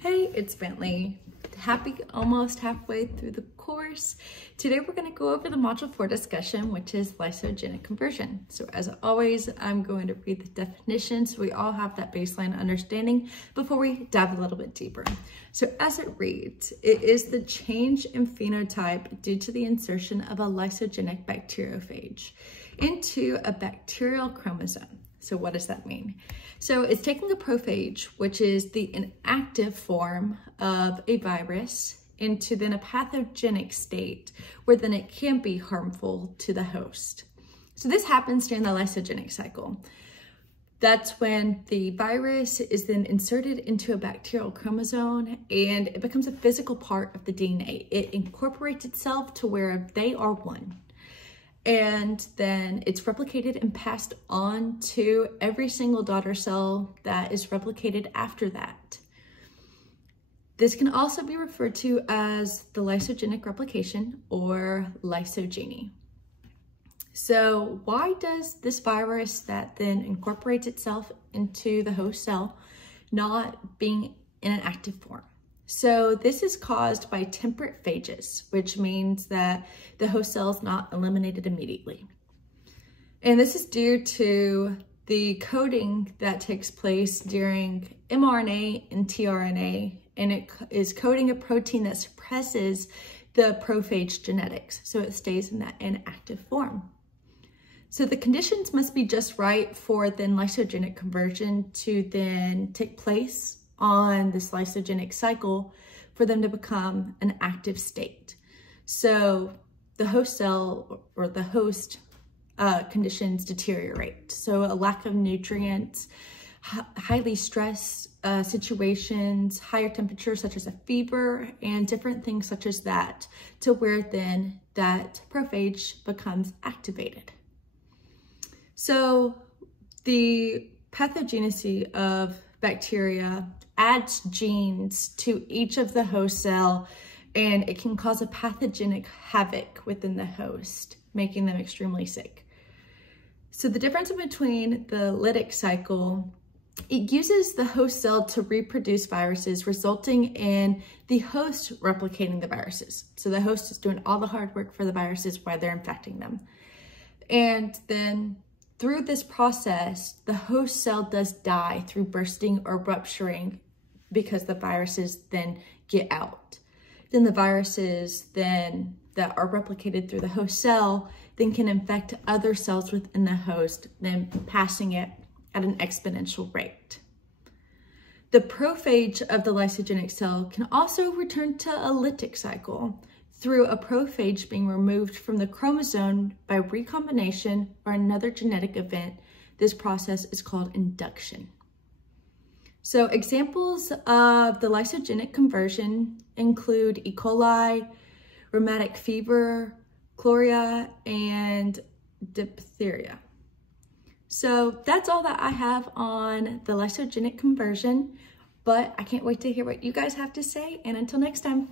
Hey, it's Bentlee. Almost halfway through the course. Today we're going to go over the Module 4 discussion, which is lysogenic conversion. So as always, I'm going to read the definition so we all have that baseline understanding before we dive a little bit deeper. So as it reads, it is the change in phenotype due to the insertion of a lysogenic bacteriophage into a bacterial chromosome. So what does that mean? So it's taking a prophage, which is the inactive form of a virus, into then a pathogenic state where then it can be harmful to the host. So this happens during the lysogenic cycle. That's when the virus is then inserted into a bacterial chromosome and it becomes a physical part of the DNA. It incorporates itself to where they are one. And then it's replicated and passed on to every single daughter cell that is replicated after that. This can also be referred to as the lysogenic replication or lysogeny. So why does this virus that then incorporates itself into the host cell not being in an active form? So this is caused by temperate phages, which means that the host cell is not eliminated immediately. And this is due to the coding that takes place during mRNA and tRNA, and it is coding a protein that suppresses the prophage genetics, so it stays in that inactive form. So the conditions must be just right for then lysogenic conversion to then take place on this lysogenic cycle for them to become an active state. So the host cell or the host conditions deteriorate. So a lack of nutrients, highly stressed situations, higher temperatures such as a fever, and different things such as that, to where then that prophage becomes activated. So the pathogenesis of bacteria adds genes to each of the host cell, and it can cause a pathogenic havoc within the host, making them extremely sick. So the difference between the lytic cycle, it uses the host cell to reproduce viruses, resulting in the host replicating the viruses. So the host is doing all the hard work for the viruses while they're infecting them. And then through this process, the host cell does die through bursting or rupturing because the viruses then get out. Then the viruses then that are replicated through the host cell then can infect other cells within the host, then passing it at an exponential rate. The prophage of the lysogenic cell can also return to a lytic cycle through a prophage being removed from the chromosome by recombination or another genetic event. This process is called induction. So examples of the lysogenic conversion include E. coli, rheumatic fever, chloria, and diphtheria. So that's all that I have on the lysogenic conversion, but I can't wait to hear what you guys have to say, and until next time.